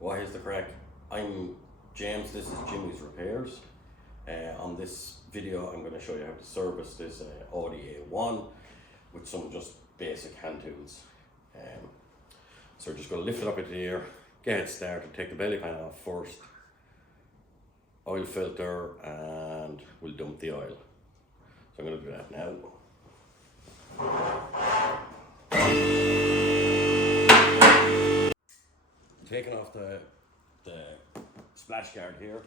What is the crack? I'm James, this is Jimmy's Repairs. On this video I'm going to show you how to service this Audi A1 with some just basic hand tools. So we're just going to lift it up into the air, get it started, take the belly pan off first, oil filter, and we'll dump the oil. So I'm going to do that now. Taking off the splash guard here.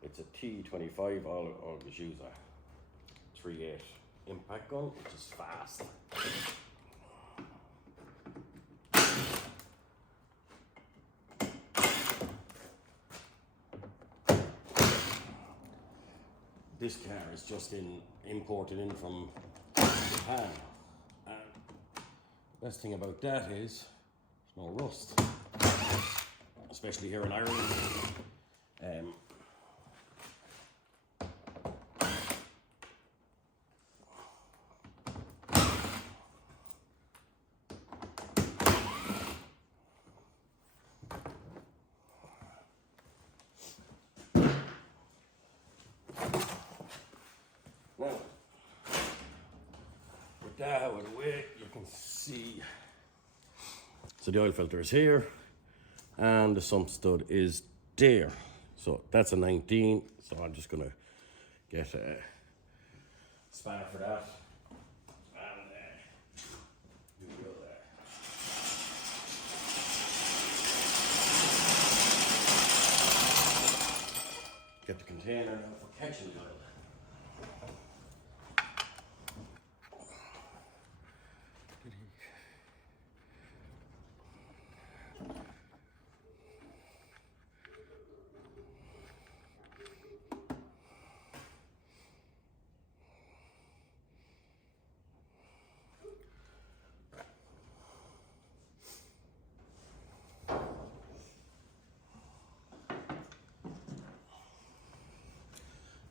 It's a T25. I'll always use a 3.8 impact gun, which is fast. This car is just imported in from Japan, and the best thing about that is there's no rust, especially here in Ireland. Now, with that out of the way, you can see. So the oil filter is here, and the sump stud is there. So that's a 19. So I'm just gonna get a spanner for that. And we will get the container now for catching the oil.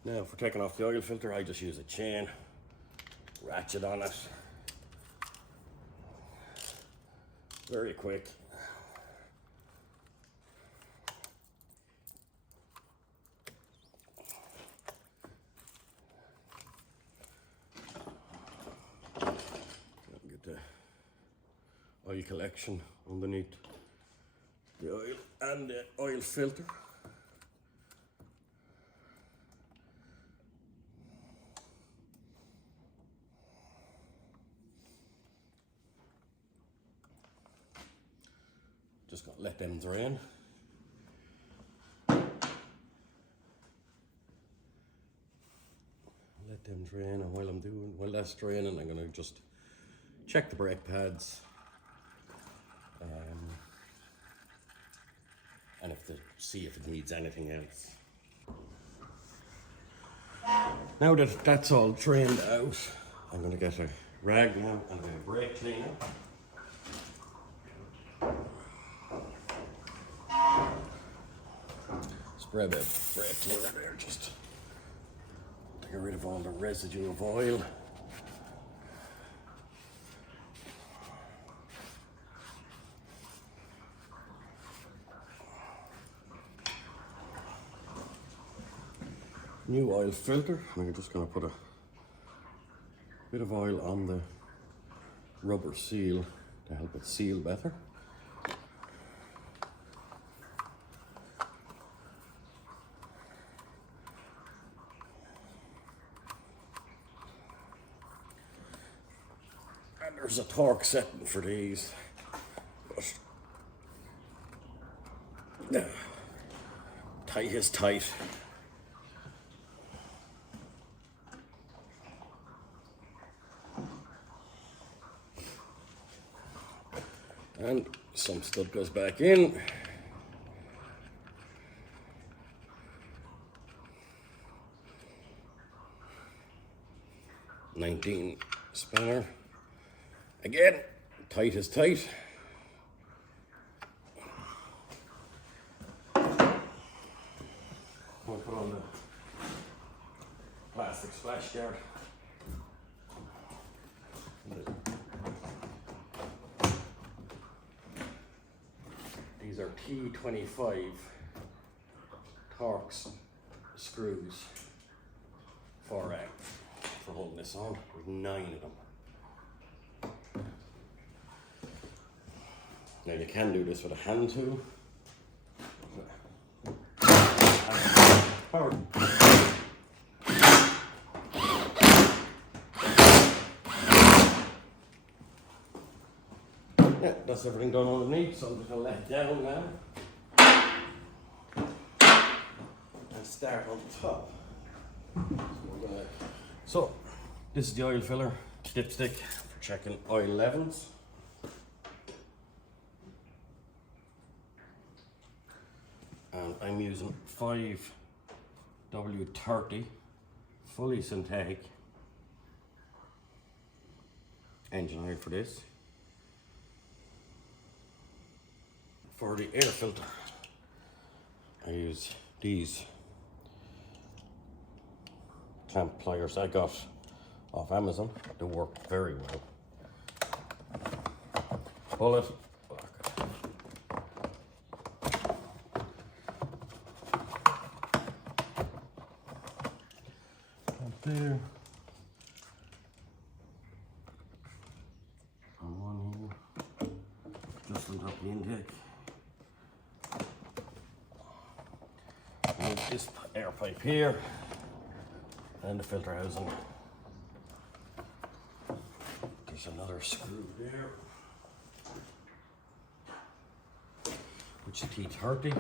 Now for taking off the oil filter, I just use a chain, ratchet on it. Very quick. Get the oil collection underneath the oil and the oil filter. Just gonna let them drain. Let them drain, and while that's draining, I'm gonna just check the brake pads, and see if it needs anything else. Now that that's all drained out, I'm gonna get a rag now and a brake cleaner. Spray a bit of brake cleaner there, just to get rid of all the residue of oil. New oil filter, and I'm just going to put a bit of oil on the rubber seal to help it seal better. And there's a torque setting for these, but tight is tight. And some stud goes back in. $19 spanner. Again, tight is tight. We'll put on the plastic splash guard. These These are T25 Torx screws for holding this on. There's 9 of them. Now you can do this with a hand tool. Power. Yeah, that's everything done underneath, so I'm just going to let it down now and start on top. So this is the oil filler dipstick for checking oil levels. And I'm using 5W30 fully synthetic engine oil for this. For the air filter, I use these clamp pliers I got off Amazon. They work very well. Pull it. Up there. And one here. Just on top of the intake. And this air pipe here. And the filter housing. There's another screw there, which is T30.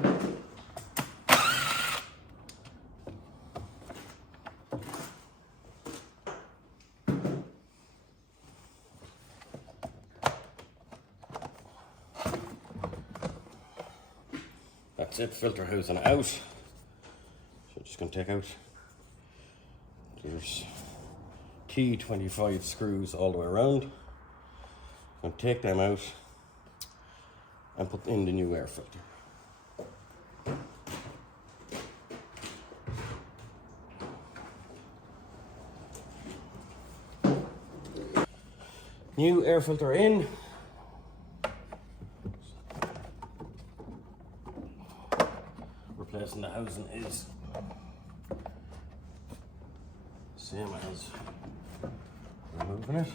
That's it, filter housing out. So I'm just going to take out. There's T25 screws all the way around. I'm going to take them out and put in the new air filter. New air filter in. Replacing the housing is same as removing it.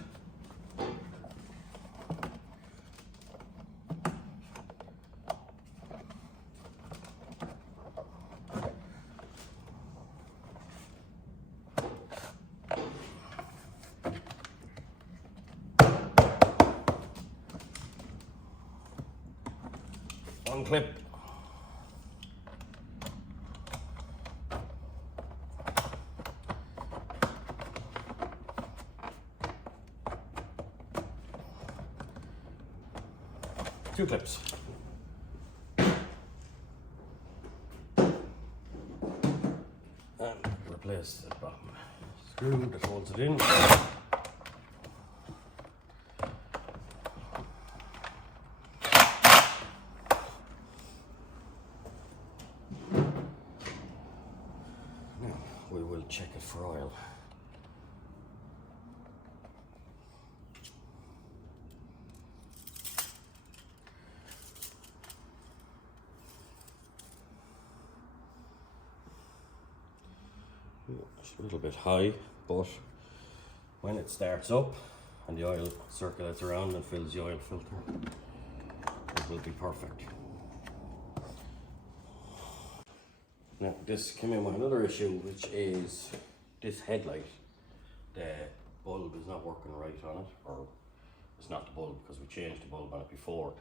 One clip. Two clips. And replace the bottom screw that holds it in. Now we will check it for oil. It's a little bit high, but when it starts up and the oil circulates around and fills the oil filter, it will be perfect. Now this came in with another issue, which is this headlight. The bulb is not working right on it, or it's not the bulb because we changed the bulb on it before.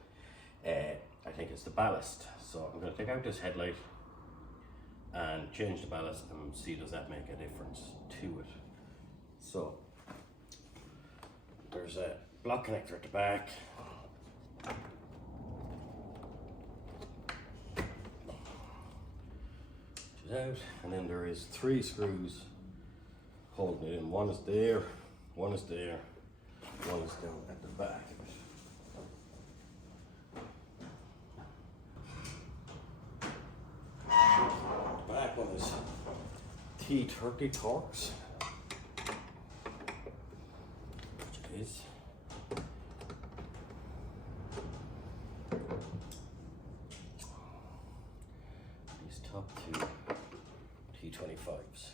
I think it's the ballast. So I'm going to take out this headlight and change the ballast and see does that make a difference to it. So there's a block connector at the back. Which is out, and then there is 3 screws holding it in. One is there, one is there, one is down at the back of it. Back one is T30 Torx, which it is. top two T25s.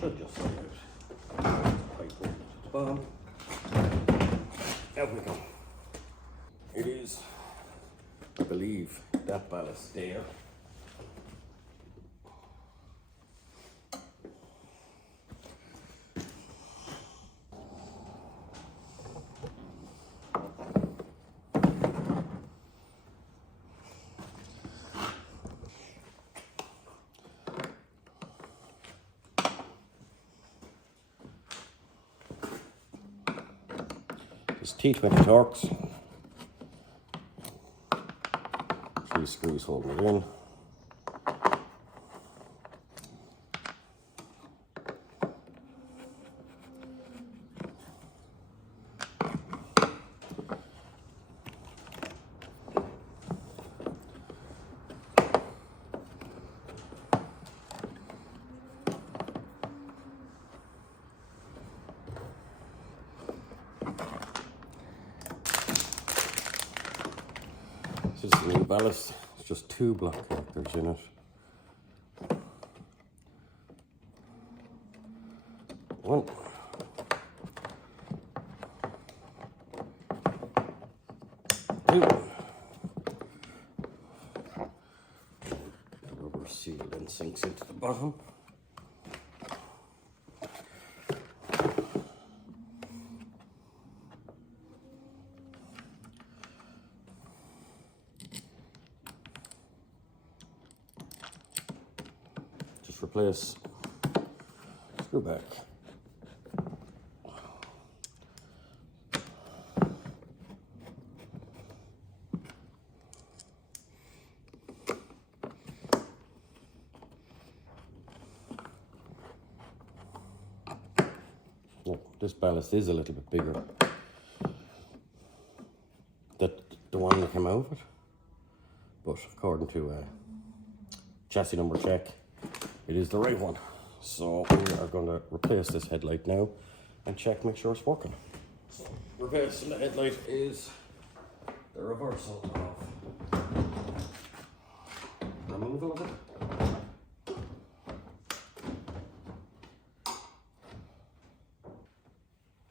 Should just slide out. Pipe over to the bottom. There we go. It is, I believe, that ballast there. It's T20 Torx. 3 screws holding it in. This is the new ballast. It's just 2 block connectors in it. One. Two. The rubber seal then sinks into the bottom. Replace screw back. Oh, this ballast is a little bit bigger than the one that came out of it, but according to chassis number check, it is the right one. So we are going to replace this headlight now and check, make sure it's working. So replacing the headlight is the reversal of removal of it.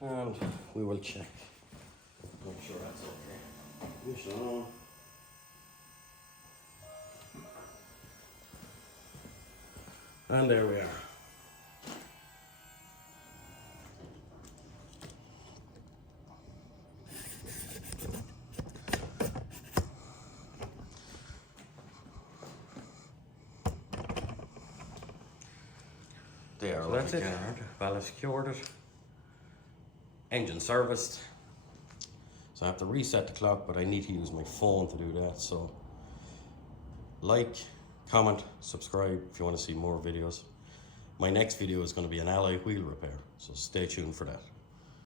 And we will check, make sure that's okay. Push it on. And there we are. There, so that's it. Ballast secured it. Engine serviced. So I have to reset the clock, but I need to use my phone to do that. So like, comment, subscribe if you want to see more videos. My next video is going to be an alloy wheel repair, so stay tuned for that.